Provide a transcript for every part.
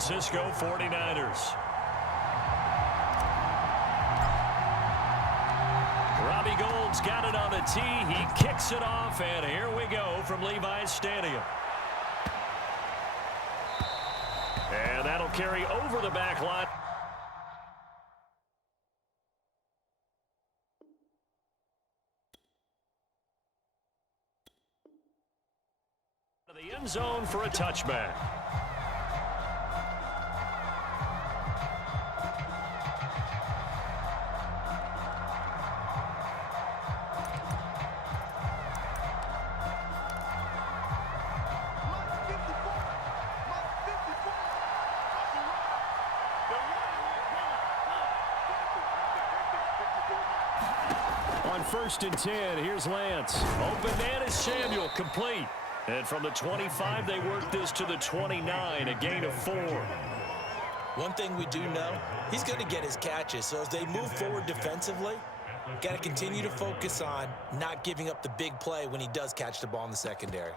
Francisco 49ers. Robbie Gould's got it on the tee. He kicks it off, and here we go from Levi's Stadium. And that'll carry over the back line. The end zone for a touchback. On 1st and 10, here's Lance. Open man is Samuel, complete. And from the 25, they work this to the 29, a gain of 4. One thing we do know, he's going to get his catches. So as they move forward defensively, got to continue to focus on not giving up the big play when he does catch the ball in the secondary.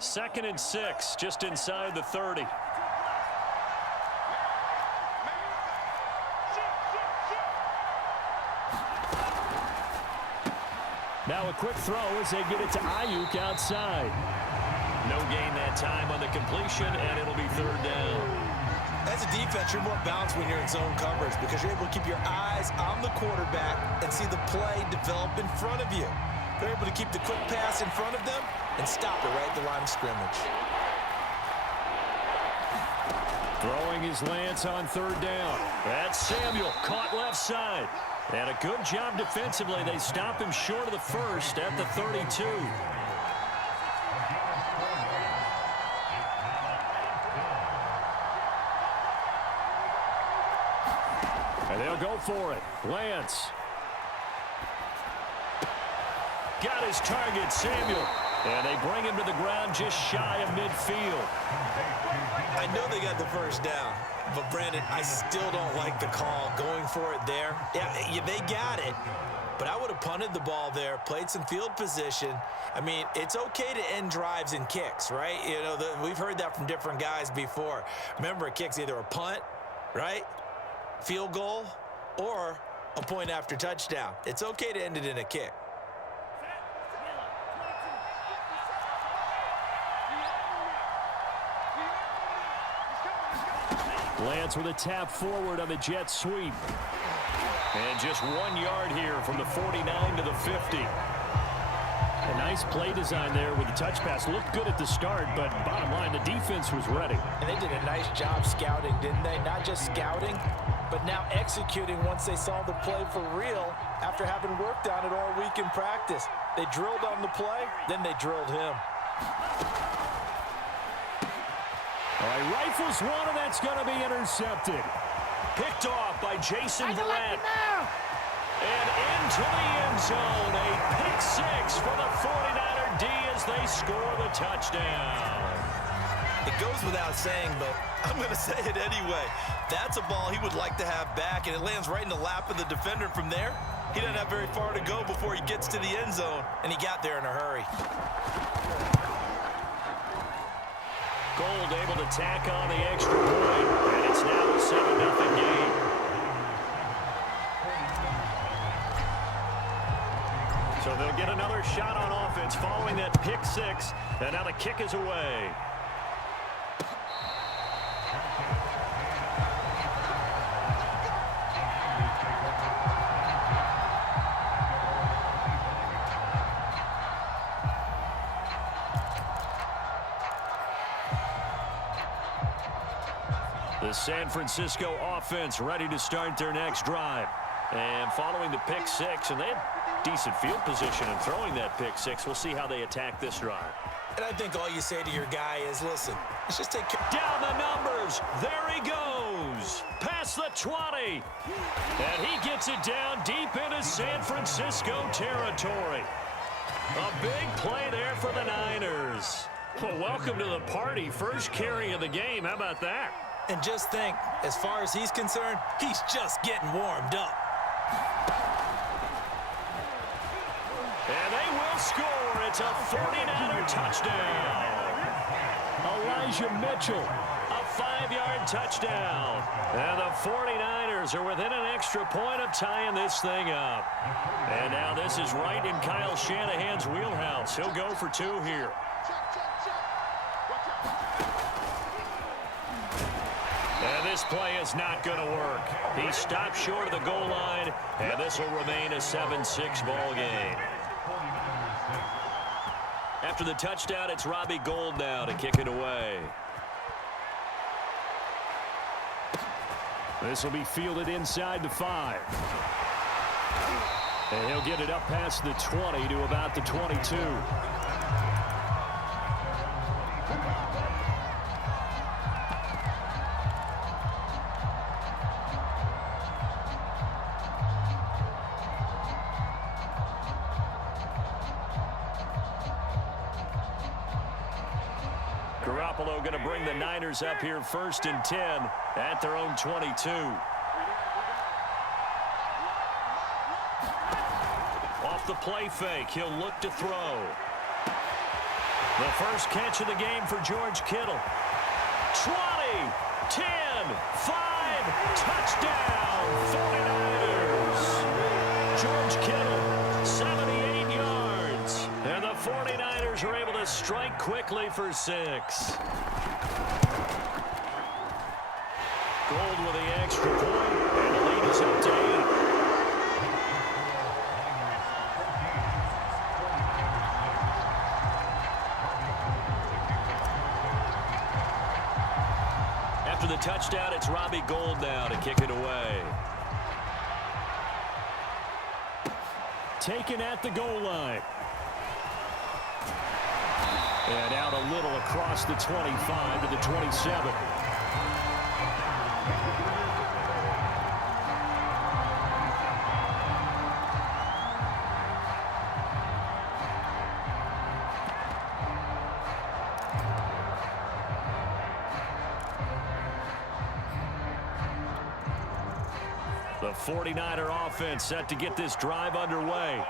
2nd and 6, just inside the 30. Now a quick throw as they get it to Ayuk outside. No gain that time on the completion, and it'll be 3rd down. As a defense, you're more balanced when you're in zone coverage because you're able to keep your eyes on the quarterback and see the play develop in front of you. They're able to keep the quick pass in front of them and stop it right at the line of scrimmage. Throwing his Lance on 3rd down. That's Samuel, caught left side. And a good job defensively. They stop him short of the 1st at the 32. And they'll go for it. Lance. Got his target, Samuel. And they bring him to the ground just shy of midfield. I know they got the 1st down, but Brandon, I still don't like the call going for it there. Yeah, they got it, but I would have punted the ball there, played some field position. I mean, it's okay to end drives and kicks, right? You know, we've heard that from different guys before. Remember, a kick's either a punt, right, field goal, or a point after touchdown. It's okay to end it in a kick. Lance with a tap forward on the jet sweep. And just 1 yard here from the 49 to the 50. A nice play design there with the touch pass. Looked good at the start, but bottom line, the defense was ready. And they did a nice job scouting, didn't they? Not just scouting, but now executing once they saw the play for real after having worked on it all week in practice. They drilled on the play, then they drilled him. All right, rifles one, and that's going to be intercepted. Picked off by Jason Verrett. And into the end zone. A pick 6 for the 49er D as they score the touchdown. It goes without saying, but I'm going to say it anyway. That's a ball he would like to have back, and it lands right in the lap of the defender. From there, he doesn't have very far to go before he gets to the end zone, and he got there in a hurry. Gold able to tack on the extra point, and it's now a 7-0 game. So they'll get another shot on offense following that pick 6, and now the kick is away. The San Francisco offense ready to start their next drive. And following the pick 6, and they had decent field position in throwing that pick 6. We'll see how they attack this drive. And I think all you say to your guy is, listen, let's just take care. Down the numbers. There he goes. Past the 20. And he gets it down deep into San Francisco territory. A big play there for the Niners. Well, welcome to the party. First carry of the game. How about that? And just think, as far as he's concerned, he's just getting warmed up. And they will score. It's a 49er touchdown. Elijah Mitchell, a 5-yard touchdown. And the 49ers are within an extra point of tying this thing up. And now this is right in Kyle Shanahan's wheelhouse. He'll go for 2 here. And this play is not going to work. He stopped short of the goal line, and this will remain a 7-6 ball game. After the touchdown, it's Robbie Gould now to kick it away. This will be fielded inside the 5. And he'll get it up past the 20 to about the 22. Garoppolo going to bring the Niners up here 1st and 10 at their own 22. Off the play fake, he'll look to throw. The first catch of the game for George Kittle. 20, 10, 5, touchdown, 49ers. George Kittle, 78 yards. And the 49ers are able to strike quickly for 6. Gould with the extra point, and the lead is up to 8. After the touchdown, it's Robbie Gould now to kick it away. Taken at the goal line. And out a little across the 25 to the 27. The 49er offense set to get this drive underway.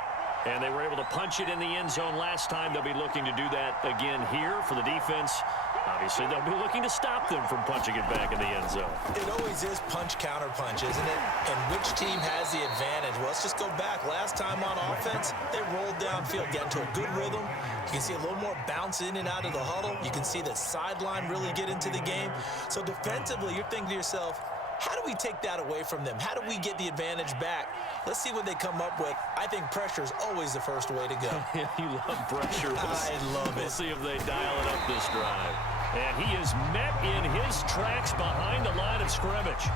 And they were able to punch it in the end zone last time. They'll be looking to do that again here for the defense. Obviously, they'll be looking to stop them from punching it back in the end zone. It always is punch-counter-punch, isn't it? And which team has the advantage? Well, let's just go back. Last time on offense, they rolled downfield, get into a good rhythm. You can see a little more bounce in and out of the huddle. You can see the sideline really get into the game. So defensively, you're thinking to yourself, how do we take that away from them? How do we get the advantage back? Let's see what they come up with. I think pressure is always the first way to go. You love pressure. I love it. We'll see if they dial it up this drive. And he is met in his tracks behind the line of scrimmage.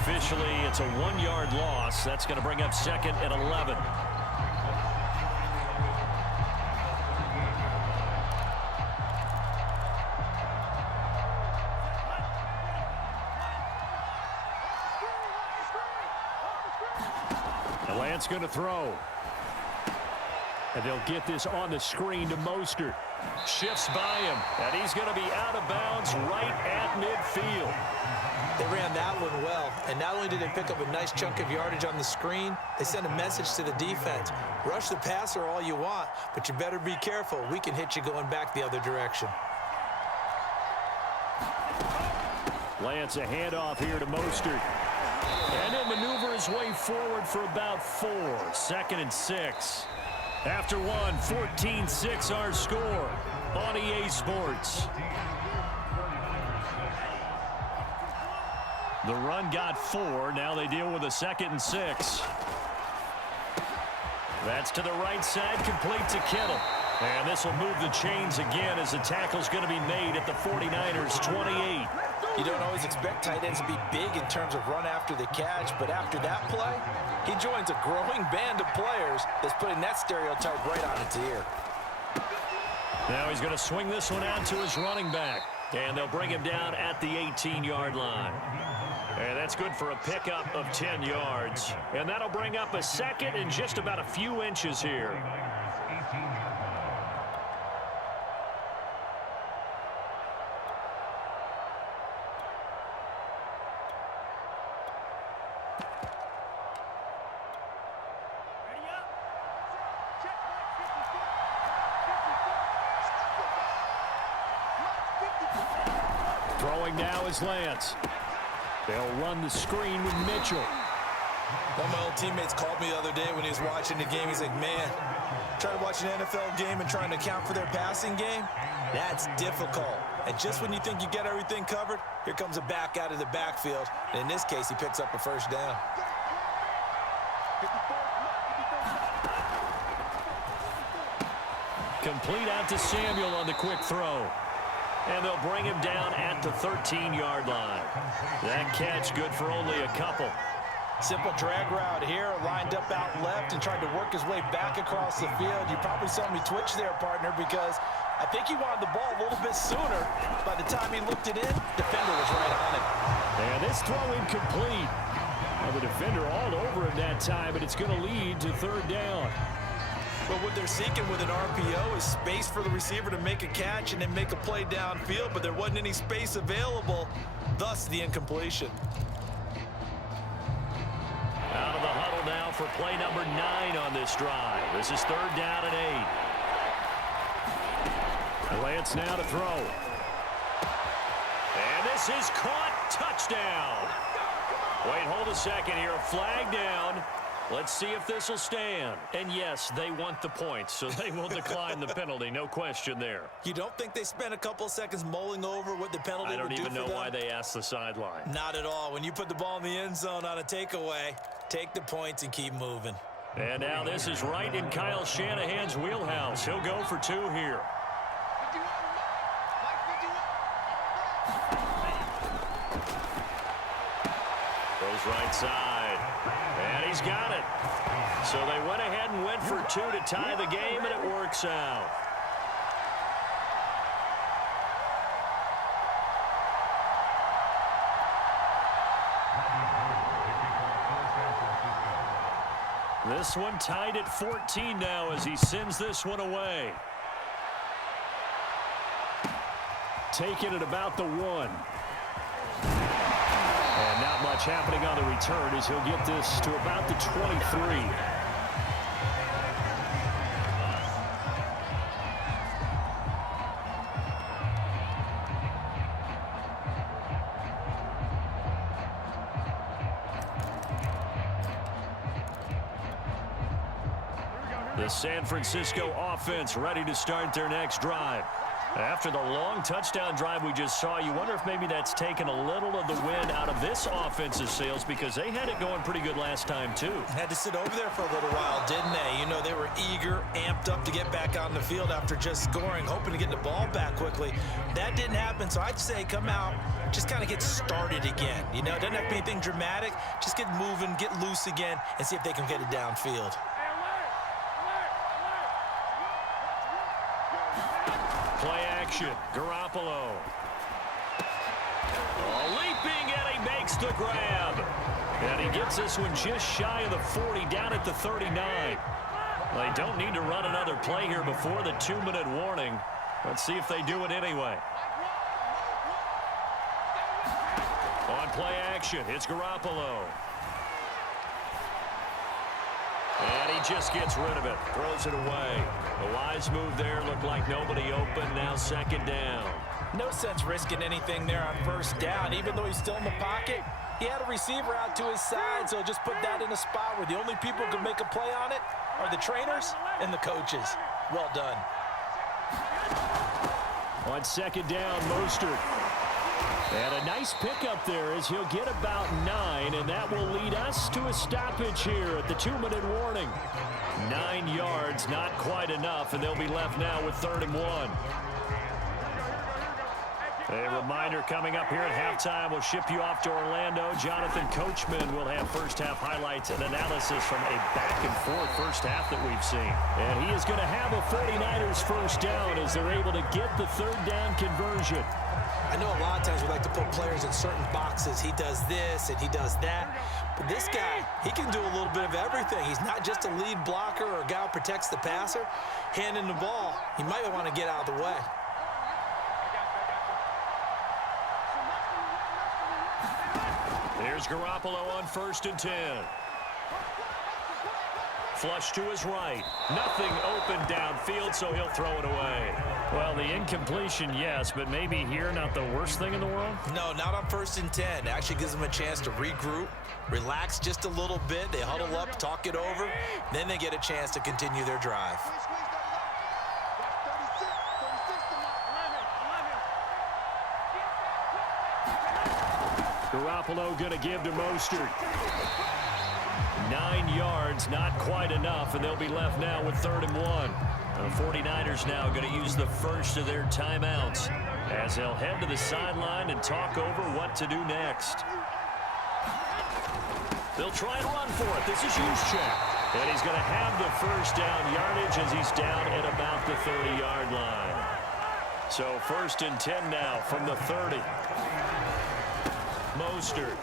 Officially, it's a 1-yard loss. That's going to bring up 2nd and 11. Lance going to throw. And they'll get this on the screen to Mostert. Shifts by him, and he's going to be out of bounds right at midfield. They ran that one well, and not only did they pick up a nice chunk of yardage on the screen, they sent a message to the defense. Rush the passer all you want, but you better be careful. We can hit you going back the other direction. Lance, a handoff here to Mostert. And he'll maneuver his way forward for about 4. 2nd and 6. After 14-6 our score on EA Sports. The run got 4. Now they deal with a 2nd and 6. That's to the right side, complete to Kittle. And this will move the chains again as the tackle's going to be made at the 49ers' 28. You don't always expect tight ends to be big in terms of run after the catch, but after that play, he joins a growing band of players that's putting that stereotype right on its ear. Now he's going to swing this one out to his running back, and they'll bring him down at the 18-yard line. And that's good for a pickup of 10 yards. And that'll bring up a 2nd and just about a few inches here. Throwing now is Lance. They'll run the screen with Mitchell. One of my old teammates called me the other day when he was watching the game. He's like, man, trying to watch an NFL game and trying to account for their passing game, that's difficult. And just when you think you get everything covered, here comes a back out of the backfield. And in this case, he picks up a first down. Complete out to Samuel on the quick throw. And they'll bring him down at the 13-yard line. That catch good for only a couple. Simple drag route here, lined up out left and tried to work his way back across the field. You probably saw me twitch there, partner, because I think he wanted the ball a little bit sooner. By the time he looked it in, defender was right on it. And this throw incomplete. Well, the defender all over him that time, but it's going to lead to third down. But what they're seeking with an RPO is space for the receiver to make a catch and then make a play downfield, but there wasn't any space available, thus the incompletion. Out of the huddle now for play number 9 on this drive. This is third down and 8. Lance now to throw. And this is caught. Touchdown. Wait, hold a second here. A flag down. Let's see if this will stand. And yes, they want the points, so they will decline the penalty. No question there. You don't think they spent a couple seconds mulling over what the penalty would do for them? I don't even know why they asked the sideline. Not at all. When you put the ball in the end zone on a takeaway, take the points and keep moving. And now this is right in Kyle Shanahan's wheelhouse. He'll go for 2 here. Goes right side. And he's got it. So they went ahead and went for 2 to tie the game, and it works out. This one tied at 14 now as he sends this one away. Taking it about the 1. And not much happening on the return as he'll get this to about the 23. The San Francisco offense ready to start their next drive. After the long touchdown drive we just saw, you wonder if maybe that's taken a little of the wind out of this offense's sails because they had it going pretty good last time, too. Had to sit over there for a little while, didn't they? You know, they were eager, amped up to get back on the field after just scoring, hoping to get the ball back quickly. That didn't happen, so I'd say come out, just kind of get started again. You know, it doesn't have to be anything dramatic. Just get moving, get loose again, and see if they can get it downfield. Play action. Garoppolo. Leaping, and he makes the grab. And he gets this one just shy of the 40, down at the 39. They don't need to run another play here before the 2-minute warning. Let's see if they do it anyway. On play action, it's Garoppolo. And he just gets rid of it, throws it away. A wise move there, looked like nobody open, now second down. No sense risking anything there on first down. Even though he's still in the pocket, he had a receiver out to his side, so just put that in a spot where the only people who can make a play on it are the trainers and the coaches. Well done. On second down, Mostert. And a nice pickup there as he'll get about 9, and that will lead us to a stoppage here at the 2-minute warning. 9 yards, not quite enough, and they'll be left now with 3rd and 1. A reminder coming up here at halftime, we'll ship you off to Orlando. Jonathan Coachman will have first-half highlights and analysis from a back-and-forth first half that we've seen. And he is going to have a 49ers first down as they're able to get the 3rd down conversion. I know a lot of times we like to put players in certain boxes. He does this and he does that. But this guy, he can do a little bit of everything. He's not just a lead blocker or a guy who protects the passer. Handing the ball, you might want to get out of the way. Here's Garoppolo on 1st and 10. Flush to his right. Nothing open downfield, so he'll throw it away. Well, the incompletion, yes, but maybe here not the worst thing in the world? No, not on 1st and 10. Actually gives them a chance to regroup, relax just a little bit. They huddle up, talk it over, then they get a chance to continue their drive. Garoppolo going to give to Mostert. 9 yards, not quite enough, and they'll be left now with 3rd and 1. The 49ers now going to use the first of their timeouts as they'll head to the sideline and talk over what to do next. They'll try and run for it. This is Juszczyk. And he's going to have the first down yardage as he's down at about the 30-yard line. So 1st and 10 now from the 30. Mostert.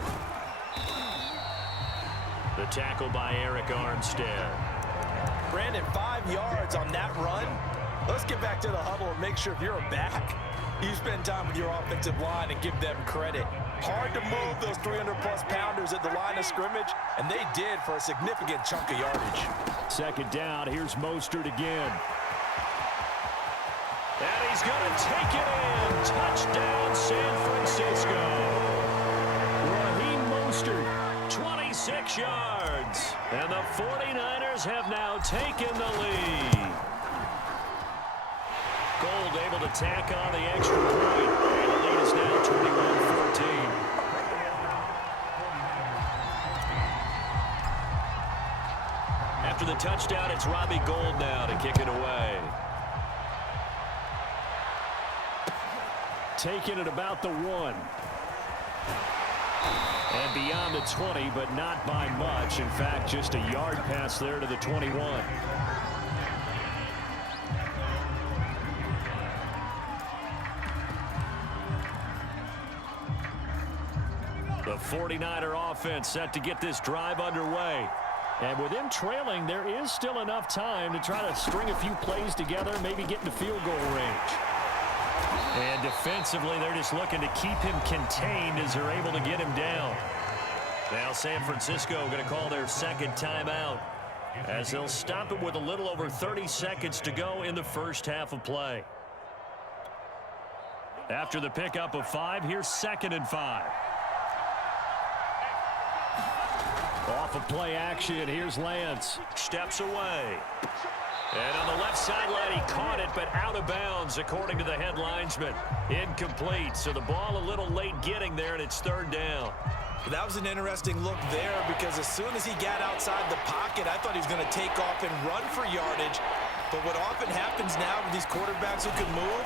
The tackle by Eric Armstead. Brandon, 5 yards on that run. Let's get back to the huddle and make sure if you're a back, you spend time with your offensive line and give them credit. Hard to move those 300-plus pounders at the line of scrimmage, and they did for a significant chunk of yardage. 2nd down, here's Mostert again. And he's going to take it in. Touchdown, San Francisco. Raheem Mostert, 26 yards. And the 49ers have now taken the lead. Gold able to tack on the extra point. And the lead is now 21-14. After the touchdown, it's Robbie Gould now to kick it away. Taken at about the 1. And beyond the 20, but not by much. In fact, just a yard pass there to the 21. The 49er offense set to get this drive underway. And with them trailing, there is still enough time to try to string a few plays together, maybe get into field goal range. And defensively, they're just looking to keep him contained as they're able to get him down. Now San Francisco going to call their 2nd timeout as they'll stop it with a little over 30 seconds to go in the first half of play. After the pickup of 5, here's 2nd and 5. Off of play action, here's Lance. Steps away. And on the left sideline, he caught it, but out of bounds, according to the head linesman. Incomplete, so the ball a little late getting there, and it's 3rd down. That was an interesting look there because as soon as he got outside the pocket, I thought he was going to take off and run for yardage. But what often happens now with these quarterbacks who can move,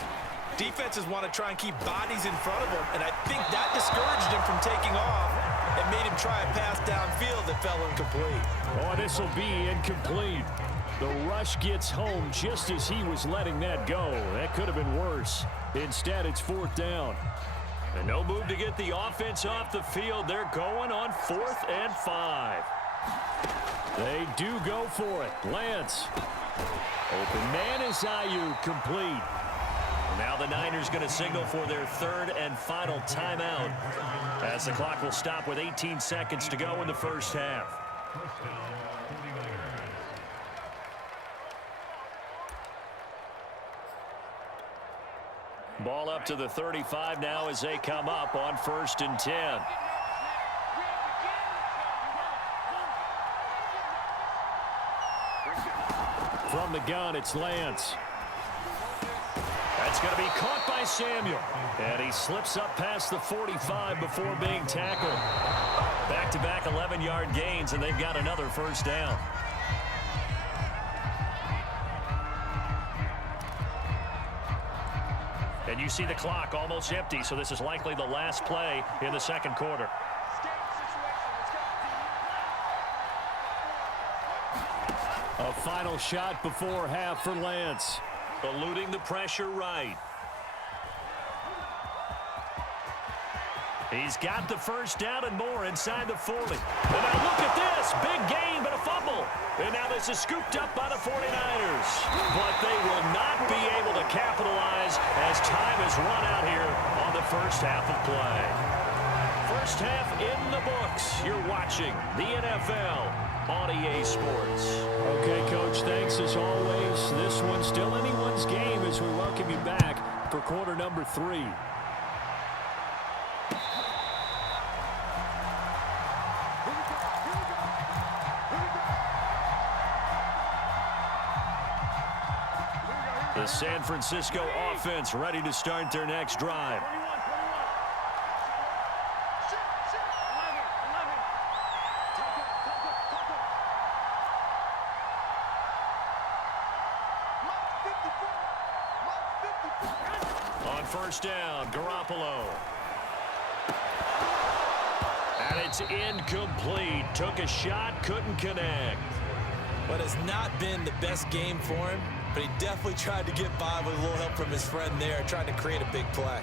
defenses want to try and keep bodies in front of them, and I think that discouraged him from taking off and made him try a pass downfield that fell incomplete. Oh, this will be incomplete. The rush gets home just as he was letting that go. That could have been worse. Instead, it's 4th down. And no move to get the offense off the field. They're going on 4th and 5. They do go for it. Lance. Open man is Ayuk, complete. Now the Niners going to signal for their 3rd and final timeout as the clock will stop with 18 seconds to go in the first half. Ball up to the 35 now as they come up on 1st and 10. From the gun, it's Lance. That's going to be caught by Samuel. And he slips up past the 45 before being tackled. Back-to-back 11-yard gains, and they've got another 1st down. And you see the clock almost empty, so this is likely the last play in the 2nd quarter. A final shot before half for Lance. Eluding the pressure right. He's got the 1st down and more inside the 40. And now look at this. Big gain, but a fumble. And now this is scooped up by the 49ers. But they will not be able to capitalize as time has run out here on the first half of play. First half in the books. You're watching the NFL on EA Sports. Okay, Coach, thanks as always. This one's still anyone's game as we welcome you back for quarter number 3. The San Francisco offense ready to start their next drive. On first down, Garoppolo. And it's incomplete. Took a shot, couldn't connect. But it's not been the best game for him, but he definitely tried to get by with a little help from his friend there, trying to create a big play.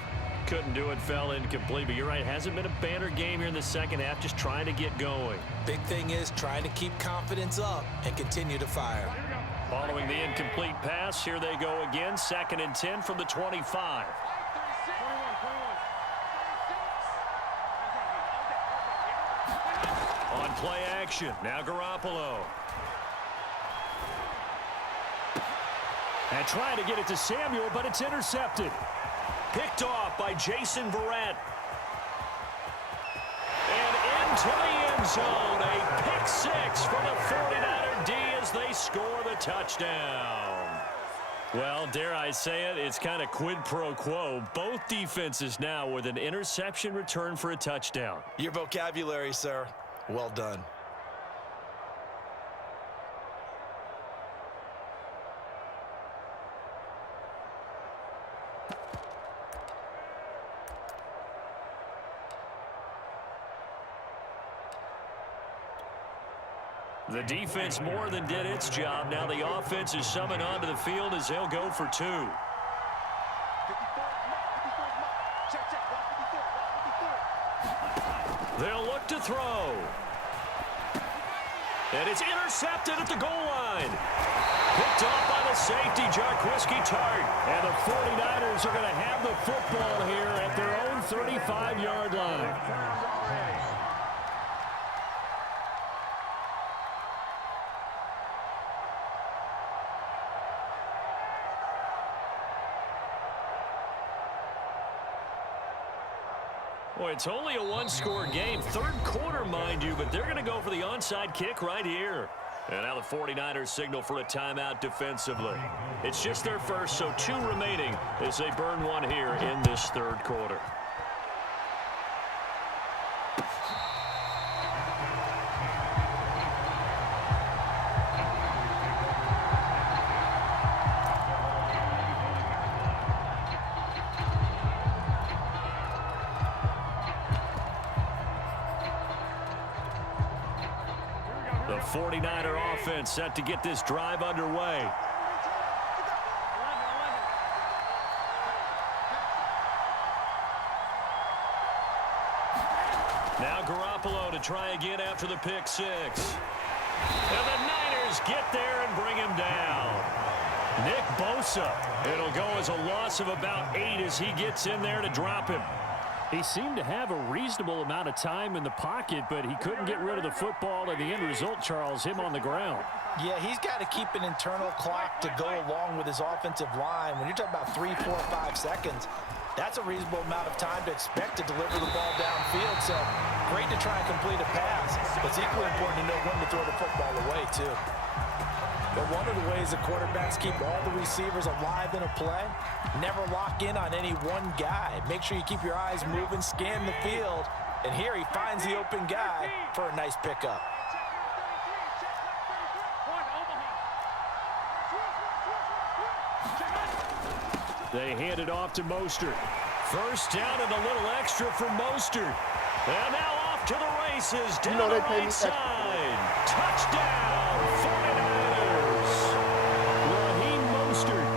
Couldn't do it, fell incomplete, but you're right, hasn't been a banner game here in the second half, just trying to get going. Big thing is trying to keep confidence up and continue to fire. Following the incomplete pass, here they go again, 2nd and 10 from the 25. On play action, now Garoppolo. And trying to get it to Samuel, but it's intercepted. Picked off by Jason Verrett. And into the end zone. A pick 6 for the 49er D as they score the touchdown. Well, dare I say it, it's kind of quid pro quo. Both defenses now with an interception return for a touchdown. Your vocabulary, sir. Well done. The defense more than did its job. Now the offense is summoned onto the field as they'll go for 2. They'll look to throw. And it's intercepted at the goal line. Picked off by the safety, Jarquiski Tart. And the 49ers are going to have the football here at their own 35-yard line. Boy, it's only a one-score game. Third quarter, mind you, but they're going to go for the onside kick right here. And now the 49ers signal for a timeout defensively. It's just their first, so 2 remaining as they burn one here in this third quarter. The 49er offense set to get this drive underway. Now Garoppolo to try again after the pick 6. And the Niners get there and bring him down. Nick Bosa. It'll go as a loss of about 8 as he gets in there to drop him. He seemed to have a reasonable amount of time in the pocket, but he couldn't get rid of the football, and the end result, Charles, him on the ground. Yeah, he's got to keep an internal clock to go along with his offensive line. When you're talking about 3, 4, 5 seconds, that's a reasonable amount of time to expect to deliver the ball downfield. So great to try and complete a pass, but it's equally important to know when to throw the football away, too. But one of the ways the quarterbacks keep all the receivers alive in a play, never lock in on any one guy. Make sure you keep your eyes moving, scan the field, and here he finds the open guy for a nice pickup. They hand it off to Mostert. First down and a little extra for Mostert. And now off to the races down the right side. Touchdown, 49ers. Raheem Mostert,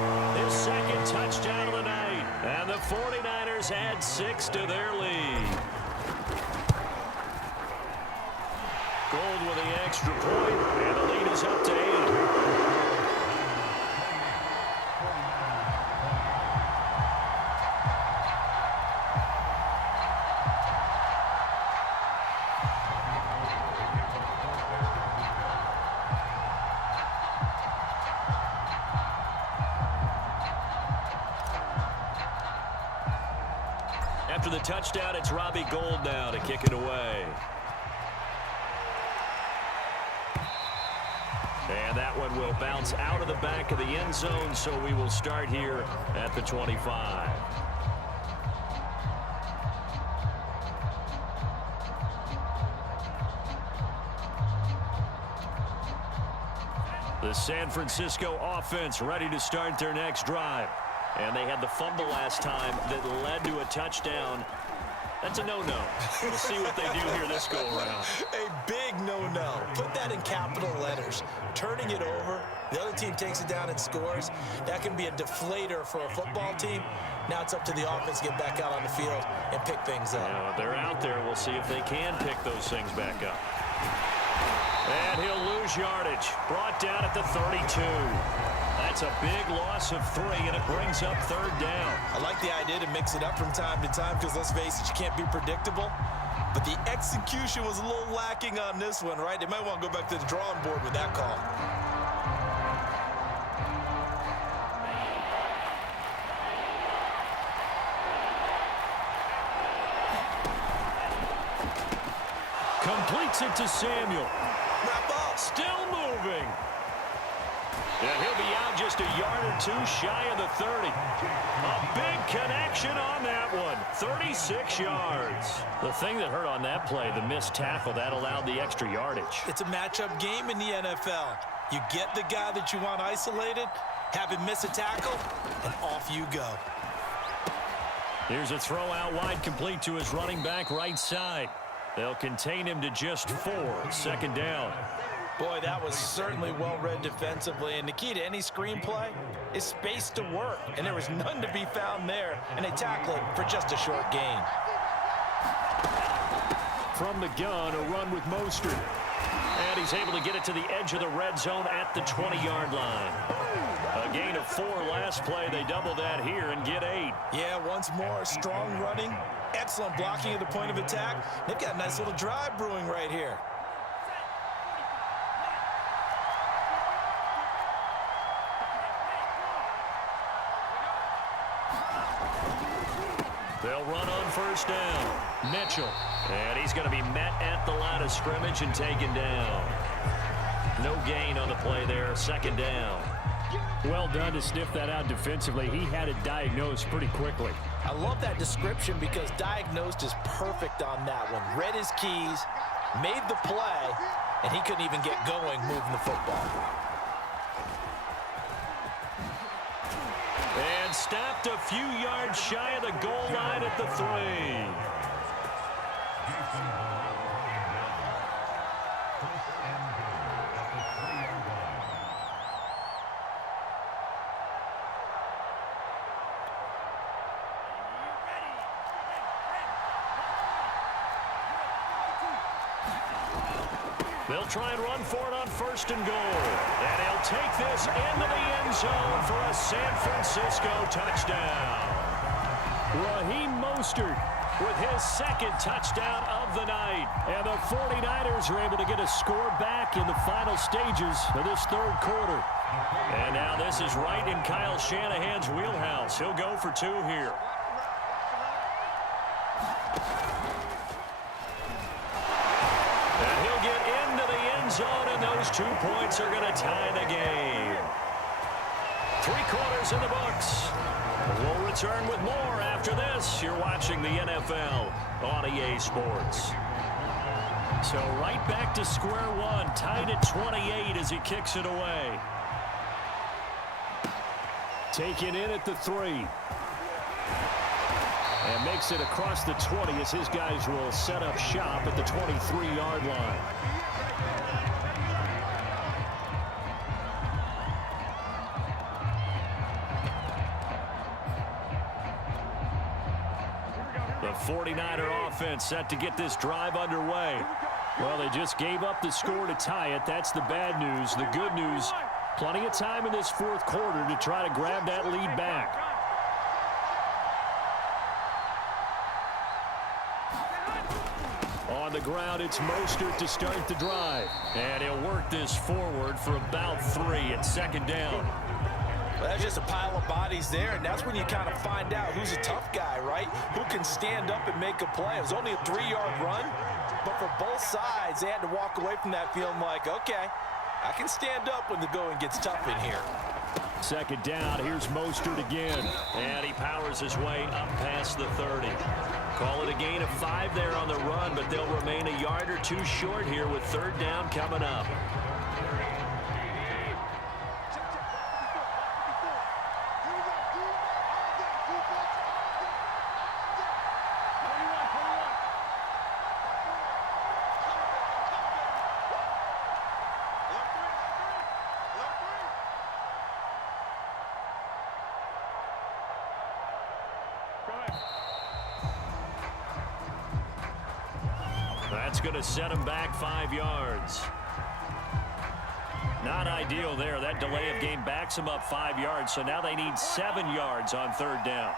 his second touchdown of the night. And the 49ers add 6 to their lead. Gold with the extra point, and the lead is up to 8. after the touchdown, it's Robbie Gould now to kick it away. And that one will bounce out of the back of the end zone, so we will start here at the 25. The San Francisco offense ready to start their next drive. And they had the fumble last time that led to a touchdown. That's a no-no. We'll see what they do here this go-around. A big no-no. Put that in capital letters. Turning it over, the other team takes it down and scores. That can be a deflator for a football team. Now it's up to the offense to get back out on the field and pick things up. Yeah, they're out there. We'll see if they can pick those things back up. And he'll lose yardage. Brought down at the 32. That's a big loss of 3, and it brings up 3rd down. I like the idea to mix it up from time to time because, let's face it, you can't be predictable. But the execution was a little lacking on this one, right? They might want to go back to the drawing board with that call. Completes it to Samuel. Wrap up. Still moving. And he'll be out just a yard or 2 shy of the 30. A big connection on that one. 36 yards. The thing that hurt on that play, the missed tackle, that allowed the extra yardage. It's a matchup game in the NFL. You get the guy that you want isolated, have him miss a tackle, and off you go. Here's a throw out wide, complete to his running back right side. They'll contain him to just 4. 2nd down. Boy, that was certainly well-read defensively, and the key to any screenplay is space to work, and there was none to be found there, and they tackle it for just a short gain. From the gun, a run with Mostert. And he's able to get it to the edge of the red zone at the 20-yard line. A gain of 4 last play. They double that here and get 8. Yeah, once more, strong running, excellent blocking at the point of attack. They've got a nice little drive brewing right here. They'll run on 1st down. Mitchell. And he's going to be met at the line of scrimmage and taken down. No gain on the play there. 2nd down. Well done to sniff that out defensively. He had it diagnosed pretty quickly. I love that description because diagnosed is perfect on that one. Read his keys, made the play, and he couldn't even get going moving the football. And stopped a few yards shy of the goal line at the 3. They'll try and run for it on 1st and goal. And he'll take this into the end zone for a San Francisco touchdown. Raheem Mostert with his 2nd touchdown of the night. And the 49ers are able to get a score back in the final stages of this 3rd quarter. And now this is right in Kyle Shanahan's wheelhouse. He'll go for 2 here. And he'll get into the end zone, and those 2 points are going to tie the game. 3 quarters in the books. We'll return with more after this. You're watching the NFL on EA Sports. So right back to square one, tied at 28 as he kicks it away. Taken in at the 3. And makes it across the 20 as his guys will set up shop at the 23-yard line. The 49er offense set to get this drive underway. Well, they just gave up the score to tie it. That's the bad news. The good news, plenty of time in this 4th quarter to try to grab that lead back. On the ground, it's Mostert to start the drive. And he'll work this forward for about 3 at 2nd down. Well, that's just a pile of bodies there, and that's when you kind of find out who's a tough guy, right? Who can stand up and make a play. It was only a 3-yard run, but for both sides, they had to walk away from that feeling like, okay, I can stand up when the going gets tough in here. Second down, here's Mostert again. And he powers his way up past the 30. Call it a gain of 5 there on the run, but they'll remain a yard or two short here with third down coming up. That's going to set him back 5 yards. Not ideal there. That delay of game backs him up 5 yards, so now they need 7 yards on third down.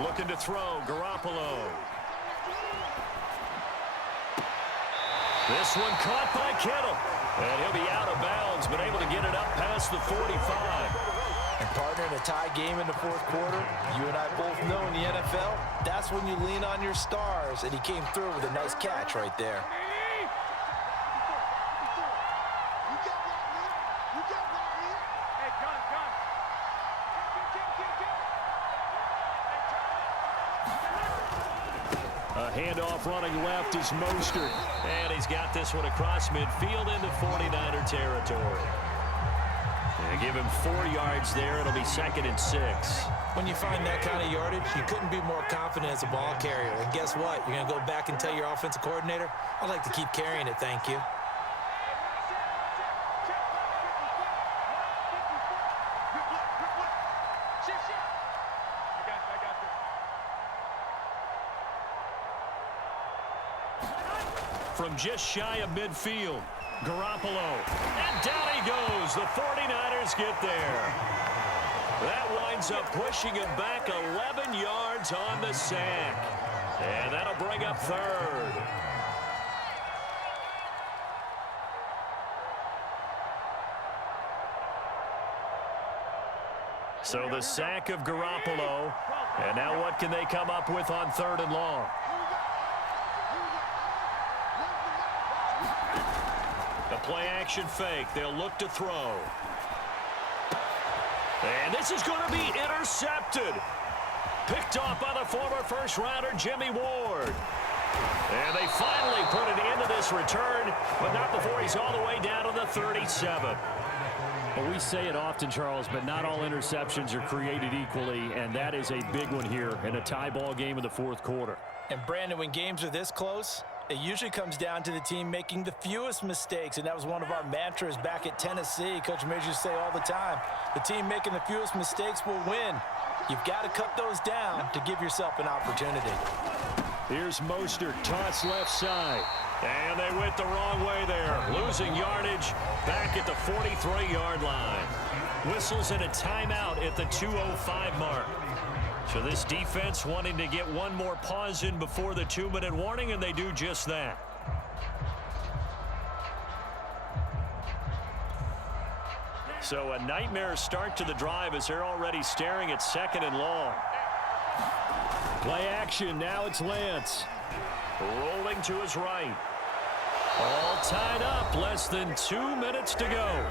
Looking to throw, Garoppolo. This one caught by Kittle. And he'll be out of bounds, but able to get it up past the 45. And partner, in a tie game in the fourth quarter, you and I both know in the NFL, that's when you lean on your stars, and he came through with a nice catch right there. A handoff running left is Mostert. And he's got this one across midfield into 49er territory. And give him 4 yards there. It'll be 2nd and 6. When you find that kind of yardage, you couldn't be more confident as a ball carrier. And guess what? You're going to go back and tell your offensive coordinator, I'd like to keep carrying it, thank you. From just shy of midfield, Garoppolo. And down he goes. The 49ers get there. That winds up pushing him back 11 yards on the sack. And that'll bring up third. So the sack of Garoppolo. And now what can they come up with on 3rd and long? The play-action fake. They'll look to throw. And this is going to be intercepted. Picked off by the former first-rounder Jimmy Ward. And they finally put it into this return, but not before he's all the way down to the 37. Well, we say it often, Charles, but not all interceptions are created equally, and that is a big one here in a tie ball game in the fourth quarter. And, Brandon, when games are this close, it usually comes down to the team making the fewest mistakes, and that was one of our mantras back at Tennessee. Coach Major used to say all the time, the team making the fewest mistakes will win. You've got to cut those down to give yourself an opportunity. Here's Mostert, toss left side. And they went the wrong way there. Losing yardage back at the 43-yard line. Whistles and a timeout at the 2:05 mark. So this defense wanting to get one more pause in before the 2-minute warning, and they do just that. So a nightmare start to the drive as they're already staring at 2nd and long. Play action, now it's Lance. Rolling to his right. All tied up, less than 2 minutes to go.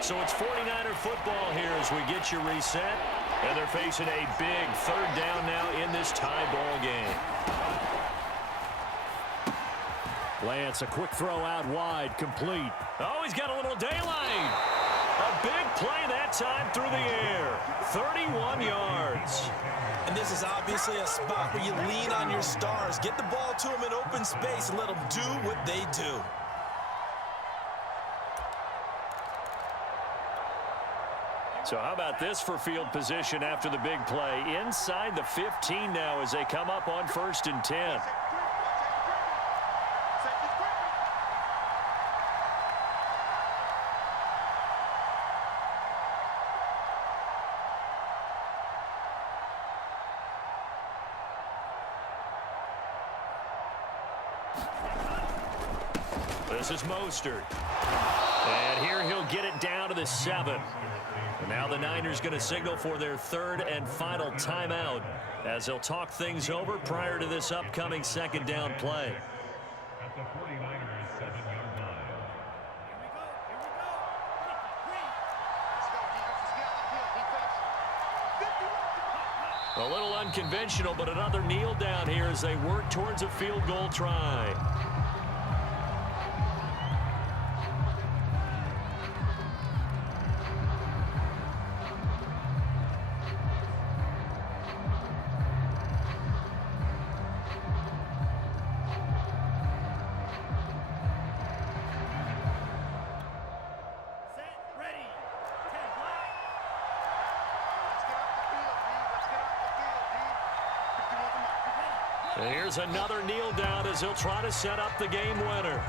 So it's 49er football here as we get you reset. And they're facing a big 3rd down now in this tie ball game. Lance, a quick throw out wide, complete. Oh, he's got a little daylight. A big play that time through the air. 31 yards. And this is obviously a spot where you lean on your stars. Get the ball to them in open space and let them do what they do. So how about this for field position after the big play? Inside the 15 now as they come up on 1st and 10. This is Mostert. And here he'll get it down to the 7. And now the Niners going to signal for their 3rd and final timeout as they'll talk things over prior to this upcoming 2nd down play. At the 49ers 7-yard line. A little unconventional, but another kneel down here as they work towards a field goal try. And here's another kneel down as he'll try to set up the game winner.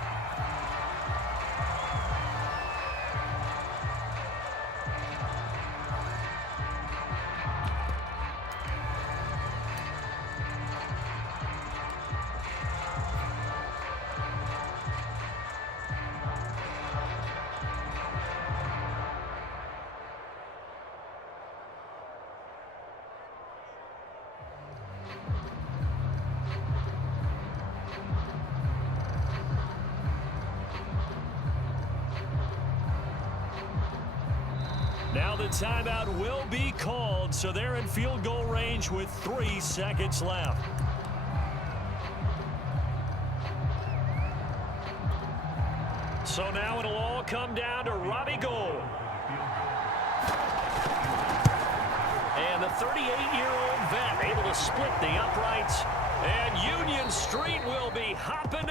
Now the timeout will be called, so they're in field goal range with 3 seconds left. So now it'll all come down to Robbie Gould. And the 38-year-old vet able to split the uprights. And Union Street will be hopping